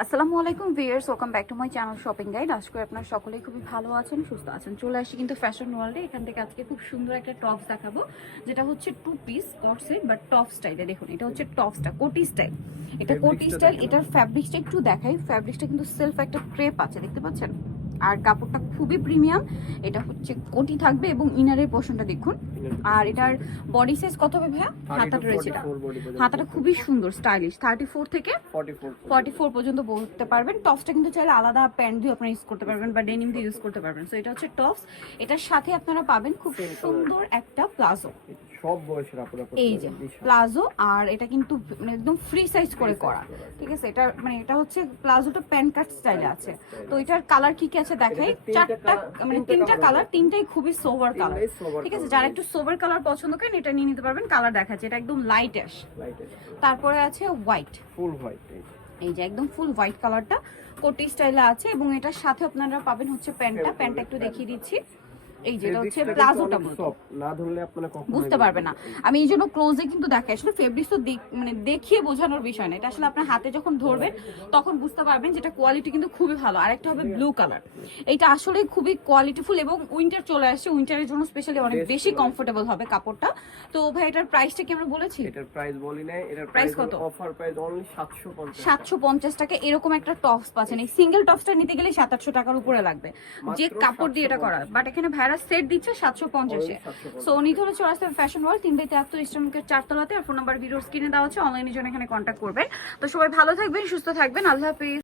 আসসালামু আলাইকুম viewers welcome back to my channel shopping guide আজকে আপনার সকলেই খুবই ভালো আছেন সুস্থ আছেন। চলে আসি কিন্তু ফ্যাশন ওয়ার্ল্ডে এখান থেকে আজকে খুব সুন্দর একটা টপস দেখাবো যেটা হচ্ছে টু পিস কটসেট বাট টপ স্টাইলে দেখুন এটা হচ্ছে টপসটা কোটি স্টাইল এটা কোটি স্টাইল এটার ফ্যাব্রিকটা একটু দেখাই। ফ্যাব্রিকটা কিন্তু সেলফ একটা ক্রেপ আছে দেখতে পাচ্ছেন? আর কাপড়টা খুবই প্রিমিয়াম এটা হচ্ছে কোটি থাকবে এবং ইনারের পোর্শনটা দেখুন। আর এটার বডি সাইজ কত হবে ভাইয়া? হাতাটা রয়েছে। এটা হাতাটা খুবই সুন্দর স্টাইলিশ থার্টি ফোর থেকে ফর্টি ফোর পর্যন্ত বলতে পারবেন। টপসটা কিন্তু চাইলে আলাদা প্যান্ট দিয়ে আপনারা ইউজ করতে পারবেন বা ডেনিম দিয়ে ইউজ করতে পারবেন। সো এটা হচ্ছে টপস এটার সাথে আপনারা পাবেন খুব সুন্দর একটা প্লাজো। সব বয়সের পড়তে এই যে প্লাজো আর এটা কিন্তু মানে একদম ফ্রি সাইজ করে করা। ঠিক আছে এটা মানে এটা হচ্ছে প্লাজোটা প্যান্ট কাট স্টাইলে আছে। তো এটার কালার কি কি আছে দেখাই? চারটা মানে তিনটা কালার। তিনটাই খুবই সোভার কালার ঠিক আছে যারা একটু সোভার কালার পছন্দ করেন এটা নিয়ে নিতে পারবেন কালার দেখাচ্ছে। এটা একদম লাইট অ্যাশ তারপরে আছে হোয়াইট এই যে। এই যে একদম ফুল হোয়াইট কালারটা কোটি স্টাইলে আছে এবং এটার সাথে আপনারা পাবেন হচ্ছে প্যান্টটা প্যান্টটা একটু দেখিয়ে দিচ্ছি। এই হচ্ছে প্লাজোটা না ধরলে আপনারা কখনোই বুঝতে পারবে না। আমি এই জন্য ক্লোজে কিন্তু দেখাই আসলে ফেব্রিক্স তো মানে দেখিয়ে বোঝানোর বিষয় না। এটা আসলে আপনার হাতে যখন ধরবেন তখন বুঝতে পারবেন যেটা কোয়ালিটি কিন্তু খুবই ভালো। আরেকটা হবে ব্লু কালার এটা আসলে খুবই কোয়ালিটিফুল এবং উইন্টার চলে আসছে। উইন্টারের জন্য স্পেশালি অনেক বেশি কমফোর্টেবল হবে কাপড়টা। তো ভাই এটার প্রাইসটা কি আমরা বলেছি? এটার প্রাইস বলি নাই। এটার প্রাইস কত? অফার প্রাইস অনলি 750 সাতশো পঞ্চাশ টাকা এরকম একটা টপস পাচ্ছেন। এই সিঙ্গেল টপসটা নিতে গেলে সাত আটশো টাকার উপরে লাগবে। যে কাপড় দিয়ে এটা করা। বাট এখানে ভাইরাস সেট দিচ্ছে সাতশো পঞ্চাশে সো উনি হলে চৌরাস্তা ফ্যাশন ওয়ার্ল্ড তিন বাই তেহাত্তর ইস্টার্নকের চারতলাতে আর ফোন নাম্বার ভিডিওর স্ক্রিনে দেওয়া হচ্ছে অনলাইনের জন্য এখানে কন্ট্যাক্ট করবেন। তো সবাই ভালো থাকবেন সুস্থ থাকবেন আল্লাহ হাফিজ।